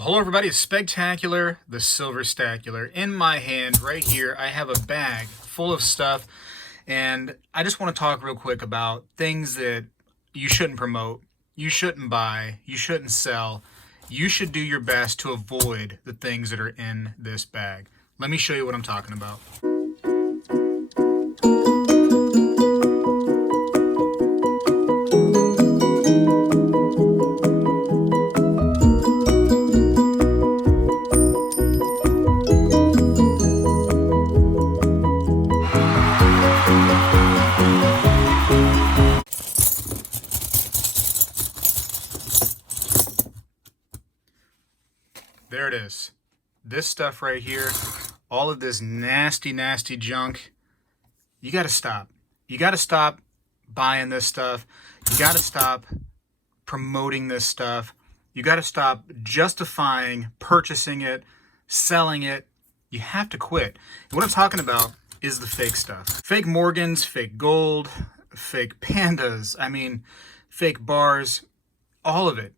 Well, hello everybody, it's Spectacular, the Silverstacular. In my hand, right here, I have a bag full of stuff, and I just want to talk real quick about things that you shouldn't promote, you shouldn't buy, you shouldn't sell. You should do your best to avoid the things that are in this bag. Let me show you what I'm talking about. There it is. This stuff right here, all of this nasty, nasty junk, you got to stop. You got to stop buying this stuff. You got to stop promoting this stuff. You got to stop justifying purchasing it, selling it. You have to quit. And what I'm talking about is the fake stuff. Fake Morgans, fake gold, fake pandas, fake bars, all of it.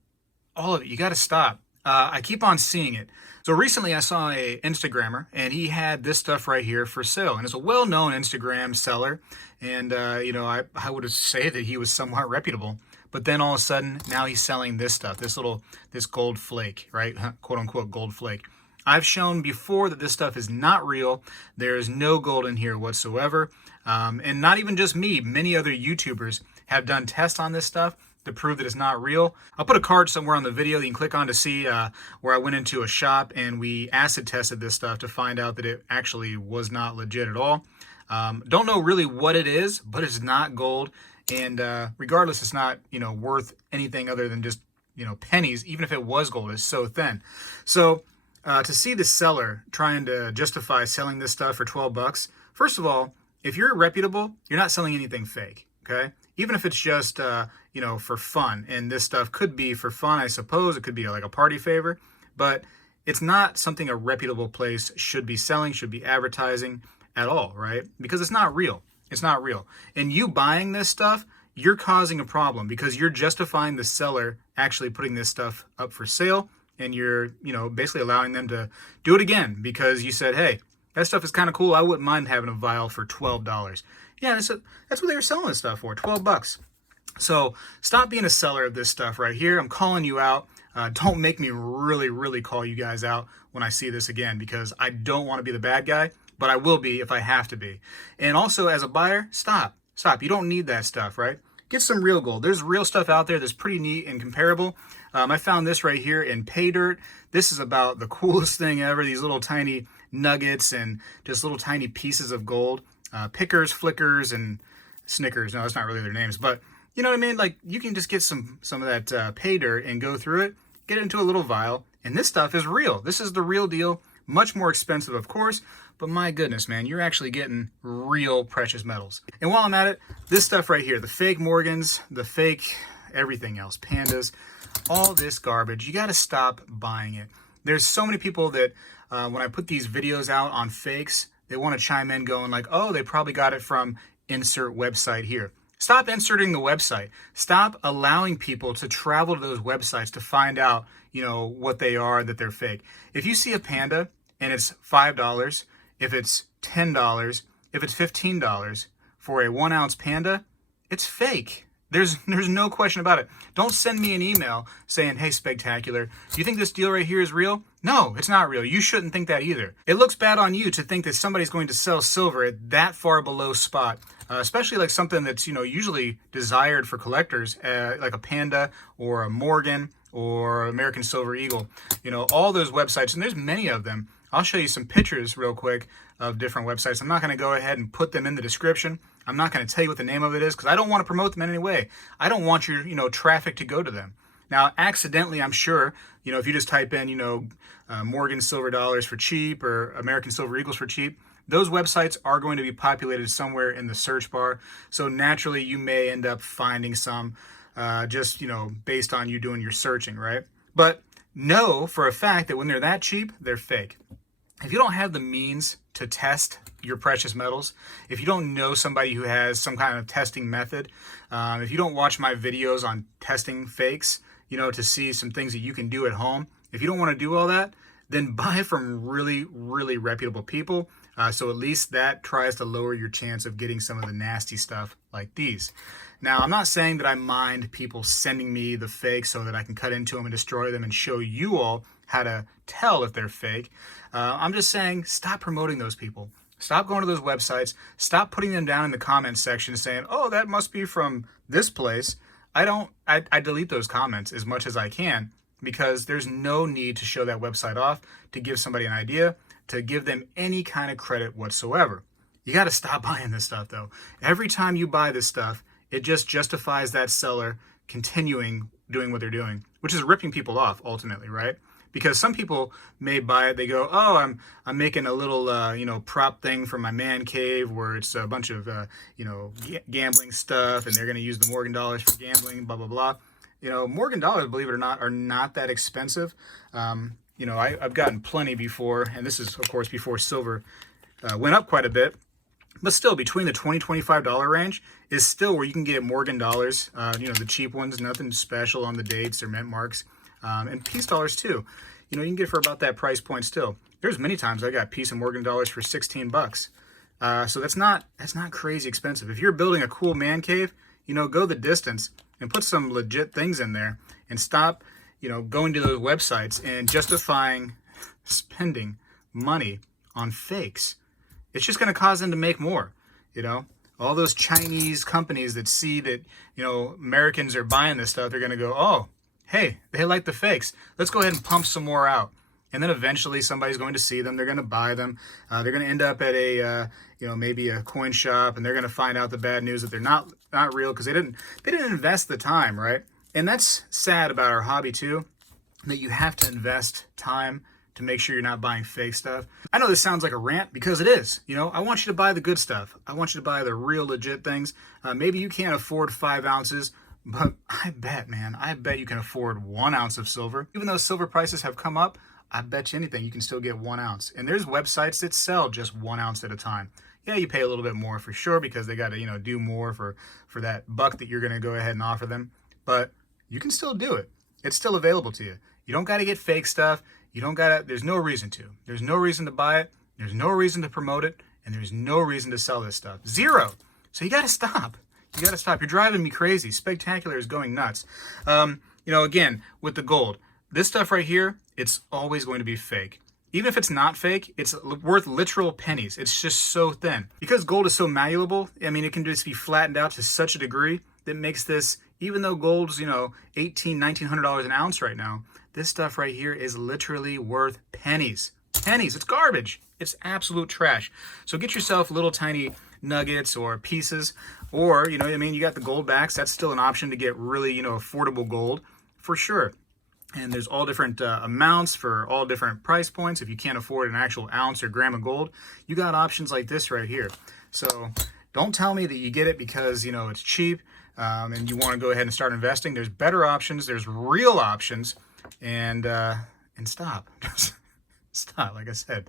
All of it. You got to stop. I keep on seeing it. So recently I saw a Instagrammer and he had this stuff right here for sale, and it's a well-known Instagram seller, and I would say that he was somewhat reputable. But then all of a sudden now he's selling this stuff, this gold flake, right? Quote unquote gold flake. I've shown before that this stuff is not real. There is no gold in here whatsoever. And not even just me, many other YouTubers have done tests on this stuff to prove that it's not real. I'll put a card somewhere on the video that you can click on to see where I went into a shop and we acid tested this stuff to find out that it actually was not legit at all. Don't know really what it is, but it's not gold. And regardless, it's not worth anything other than just pennies. Even if it was gold, it's so thin. So to see the seller trying to justify selling this stuff for 12 bucks, first of all, if you're reputable, you're not selling anything fake, okay? Even if it's just, for fun, and this stuff could be for fun, I suppose. It could be like a party favor, but it's not something a reputable place should be selling, should be advertising at all, right? Because it's not real. It's not real. And you buying this stuff, you're causing a problem because you're justifying the seller actually putting this stuff up for sale, and you're, basically allowing them to do it again because you said, hey, that stuff is kind of cool. I wouldn't mind having a vial for $12. Yeah, that's what they were selling this stuff for, 12 bucks. So stop being a seller of this stuff right here. I'm calling you out. Don't make me really, really call you guys out when I see this again, because I don't want to be the bad guy, but I will be if I have to be. And also as a buyer, stop. You don't need that stuff, right? Get some real gold. There's real stuff out there that's pretty neat and comparable. I found this right here in pay dirt. This is about the coolest thing ever. These little tiny nuggets and just little tiny pieces of gold. Pickers, flickers, and Snickers. No, that's not really their names, but you know what I mean? Like, you can just get some of that pay dirt and go through it, get it into a little vial, and this stuff is real. This is the real deal. Much more expensive, of course, but my goodness, man, you're actually getting real precious metals. And while I'm at it, this stuff right here, the fake Morgans, the fake everything else, pandas, all this garbage, you got to stop buying it. There's so many people that when I put these videos out on fakes, they want to chime in going like, oh, they probably got it from insert website here. Stop inserting the website. Stop allowing people to travel to those websites to find out, what they are, that they're fake. If you see a panda and it's $5, if it's $10, if it's $15 for a 1 ounce panda, it's fake. There's no question about it. Don't send me an email saying, hey, Spectacular, do you think this deal right here is real? No, it's not real. You shouldn't think that either. It looks bad on you to think that somebody's going to sell silver at that far below spot, especially like something that's, usually desired for collectors, like a panda or a Morgan or American Silver Eagle. All those websites, and there's many of them. I'll show you some pictures real quick of different websites. I'm not going to go ahead and put them in the description. I'm not going to tell you what the name of it is because I don't want to promote them in any way. I don't want your, traffic to go to them. Now, accidentally, I'm sure, if you just type in, Morgan Silver Dollars for cheap or American Silver Eagles for cheap, those websites are going to be populated somewhere in the search bar. So naturally, you may end up finding some just, based on you doing your searching, right? But know for a fact that when they're that cheap, they're fake. If you don't have the means to test your precious metals, if you don't know somebody who has some kind of testing method, if you don't watch my videos on testing fakes, to see some things that you can do at home, If you don't want to do all that, then buy from really, really reputable people. So at least that tries to lower your chance of getting some of the nasty stuff like these. Now, I'm not saying that I mind people sending me the fake so that I can cut into them and destroy them and show you all how to tell if they're fake. I'm just saying, stop promoting those people. Stop going to those websites. Stop putting them down in the comments section saying, oh, that must be from this place. I delete those comments as much as I can, because there's no need to show that website off, to give somebody an idea, to give them any kind of credit whatsoever. You got to stop buying this stuff, though. Every time you buy this stuff, it just justifies that seller continuing doing what they're doing, which is ripping people off ultimately, right? Because some people may buy it, they go, oh, I'm making a little prop thing for my man cave where it's a bunch of gambling stuff, and they're going to use the Morgan dollars for gambling, blah blah blah. Morgan dollars, believe it or not, are not that expensive. I've gotten plenty before, and this is, of course, before silver went up quite a bit. But still, between the $20-$25 range is still where you can get Morgan dollars, the cheap ones, nothing special on the dates or mint marks, and peace dollars too. You can get for about that price point still. There's many times I got peace and Morgan dollars for 16 bucks. So that's not crazy expensive. If you're building a cool man cave, go the distance and put some legit things in there, and stop, going to those websites and justifying spending money on fakes. It's just going to cause them to make more. All those Chinese companies that see that, Americans are buying this stuff, they're going to go, oh, hey, they like the fakes. Let's go ahead and pump some more out. And then eventually somebody's going to see them. They're going to buy them. They're going to end up at a, maybe a coin shop, and they're going to find out the bad news that they're not real, because they didn't invest the time, right? And that's sad about our hobby too, that you have to invest time to make sure you're not buying fake stuff. I know this sounds like a rant, because it is. I want you to buy the good stuff. I want you to buy the real legit things. Maybe you can't afford 5 ounces, but I bet you can afford 1 ounce of silver. Even though silver prices have come up, I bet you anything you can still get 1 ounce. And there's websites that sell just 1 ounce at a time. Yeah, you pay a little bit more for sure, because they got to, do more for that buck that you're going to go ahead and offer them. But you can still do it. It's still available to you. You don't got to get fake stuff. There's no reason to. There's no reason to buy it. There's no reason to promote it. And there's no reason to sell this stuff. Zero. So you got to stop. You got to stop. You're driving me crazy. Spegtacular is going nuts. Again, with the gold, this stuff right here, it's always going to be fake. Even if it's not fake, it's worth literal pennies. It's just so thin. Because gold is so malleable, it can just be flattened out to such a degree that makes this, even though gold's, $1,800, $1,900 an ounce right now, this stuff right here is literally worth pennies. Pennies. It's garbage. It's absolute trash. So get yourself little tiny nuggets or pieces, or, you got the gold backs. That's still an option to get really, affordable gold for sure. And there's all different amounts for all different price points. If you can't afford an actual ounce or gram of gold, you got options like this right here. So don't tell me that you get it because, it's cheap and you want to go ahead and start investing. There's better options. There's real options. And stop. Stop. Like I said,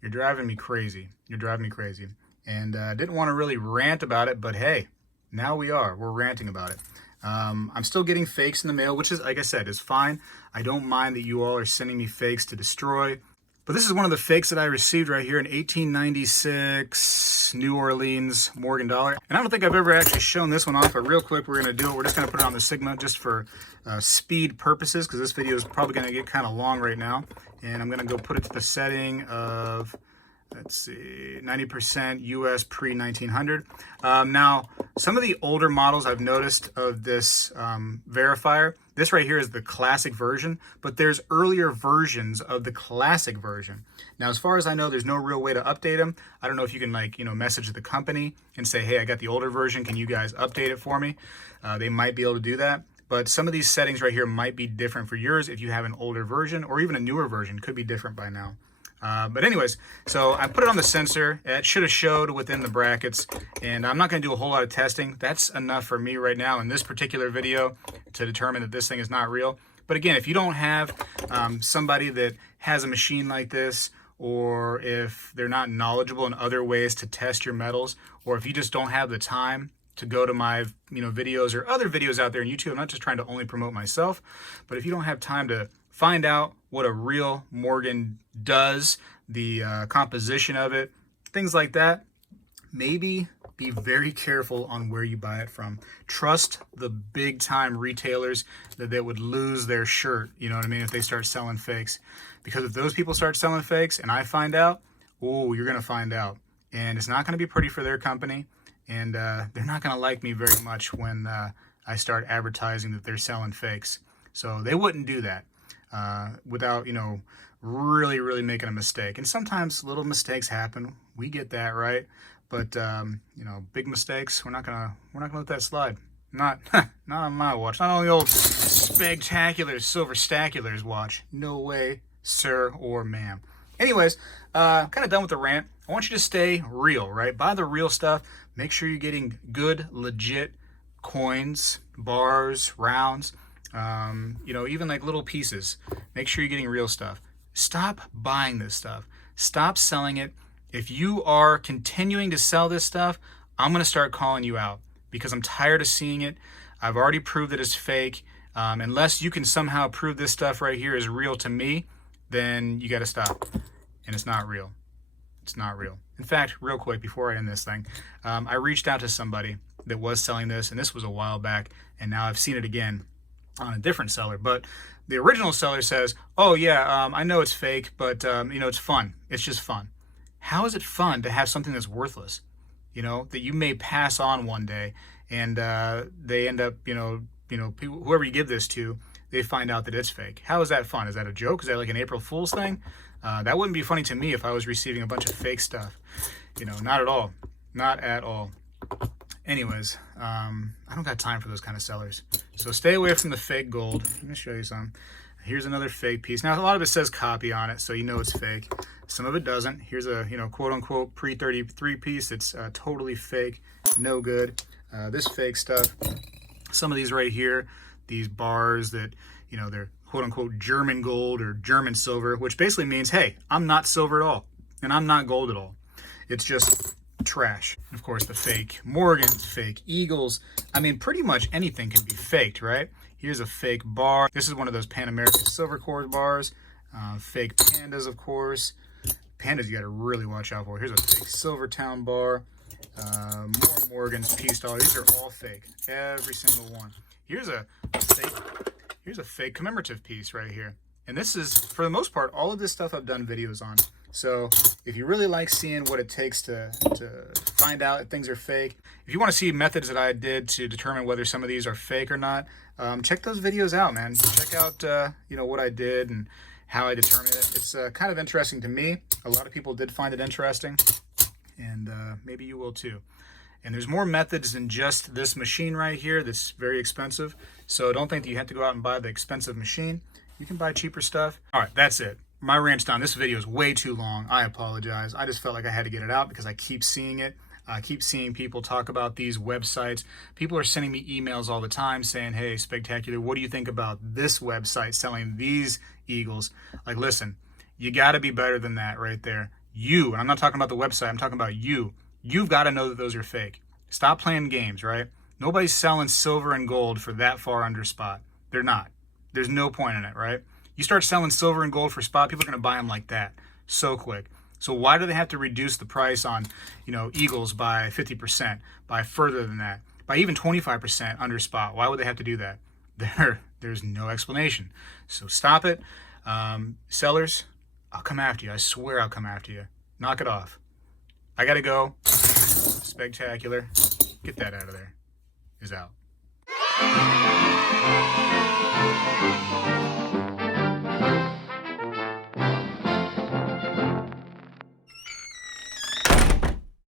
you're driving me crazy. You're driving me crazy. And I didn't want to really rant about it, but hey, now we are. We're ranting about it. I'm still getting fakes in the mail, which is, like I said, is fine. I don't mind that you all are sending me fakes to destroy. But this is one of the fakes that I received right here in 1896 New Orleans Morgan dollar. And I don't think I've ever actually shown this one off, but real quick, we're going to do it. We're just going to put it on the Sigma just for speed purposes, because this video is probably going to get kind of long right now. And I'm going to go put it to the setting of, let's see, 90% US pre-1900. Now, some of the older models I've noticed of this verifier, this right here is the classic version, but there's earlier versions of the classic version. Now, as far as I know, there's no real way to update them. I don't know if you can message the company and say, hey, I got the older version. Can you guys update it for me? They might be able to do that. But some of these settings right here might be different for yours if you have an older version, or even a newer version could be different by now. But anyways, so I put it on the sensor. It should have showed within the brackets, and I'm not going to do a whole lot of testing. That's enough for me right now in this particular video to determine that this thing is not real. But again, if you don't have somebody that has a machine like this, or if they're not knowledgeable in other ways to test your metals, or if you just don't have the time to go to my videos or other videos out there on YouTube, I'm not just trying to only promote myself, but if you don't have time to find out what a real Morgan does, the composition of it, things like that. Maybe be very careful on where you buy it from. Trust the big time retailers that they would lose their shirt, you know what I mean, if they start selling fakes. Because if those people start selling fakes and I find out, oh, you're going to find out. And it's not going to be pretty for their company. And they're not going to like me very much when I start advertising that they're selling fakes. So they wouldn't do that without, you know, really making a mistake. And sometimes little mistakes happen. We get that, right? But you know, big mistakes, we're not gonna let that slide. Not on my watch. Not on the old Spegtacular Silver Staculars watch. No way, sir or ma'am. Anyways, kind of done with the rant. I want you to stay real, right? Buy the real stuff. Make sure you're getting good, legit coins, bars, rounds. You know, even like little pieces. Make sure you're getting real stuff. Stop buying this stuff. Stop selling it. If you are continuing to sell this stuff, I'm going to start calling you out because I'm tired of seeing it. I've already proved that it's fake. Unless you can somehow prove this stuff right here is real to me, then you got to stop. And it's not real. It's not real. In fact, real quick, before I end this thing, I reached out to somebody that was selling this, and this was a while back, and now I've seen it again on a different seller. But the original seller says, oh yeah, I know it's fake, but you know, it's fun. It's just fun. How is it fun to have something that's worthless, you know, that you may pass on one day, and they end up, you know, people, whoever you give this to, they find out that it's fake. How is that fun? Is that a joke? Is that like an April Fool's thing? That wouldn't be funny to me if I was receiving a bunch of fake stuff. You know, not at all. Not at all. Anyways, I don't got time for those kind of sellers. So stay away from the fake gold. Let me show you some. Here's another fake piece. Now, a lot of it says copy on it, so you know it's fake. Some of it doesn't. Here's a, you know, quote-unquote pre-33 piece. It's totally fake, no good. This fake stuff. Some of these right here, these bars that, you know, they're quote-unquote German gold or German silver, which basically means, hey, I'm not silver at all, and I'm not gold at all. It's just trash. Of course, the fake Morgans, fake Eagles. I mean, pretty much anything can be faked, right? Here's a fake bar. This is one of those Pan American silver core bars. Fake pandas, of course. Pandas you got to really watch out for. Here's a fake Silvertown bar. More Morgans, Peace Dollar. These are all fake. Every single one. Here's a fake commemorative piece right here. And this is, for the most part, all of this stuff I've done videos on. So if you really like seeing what it takes to find out if things are fake, if you want to see methods that I did to determine whether some of these are fake or not, check those videos out, man. Check out, you know, what I did and how I determined it. It's kind of interesting to me. A lot of people did find it interesting, and maybe you will too. And there's more methods than just this machine right here that's very expensive. So don't think that you have to go out and buy the expensive machine. You can buy cheaper stuff. All right, that's it. My rant's done. This video is way too long. I apologize. I just felt like I had to get it out because I keep seeing it. I keep seeing people talk about these websites. People are sending me emails all the time saying, hey, Spegtacular, what do you think about this website selling these Eagles? Like, listen, you got to be better than that right there. You, and I'm not talking about the website, I'm talking about you. You've got to know that those are fake. Stop playing games, right? Nobody's selling silver and gold for that far under spot. They're not. There's no point in it, right? You start selling silver and gold for spot, people are going to buy them like that so quick. So why do they have to reduce the price on, you know, Eagles by 50%, by further than that, by even 25% under spot? Why would they have to do that? There's no explanation. So stop it. Sellers, I'll come after you. I swear I'll come after you. Knock it off. I got to go. Spegtacular. Get that out of there. Is out.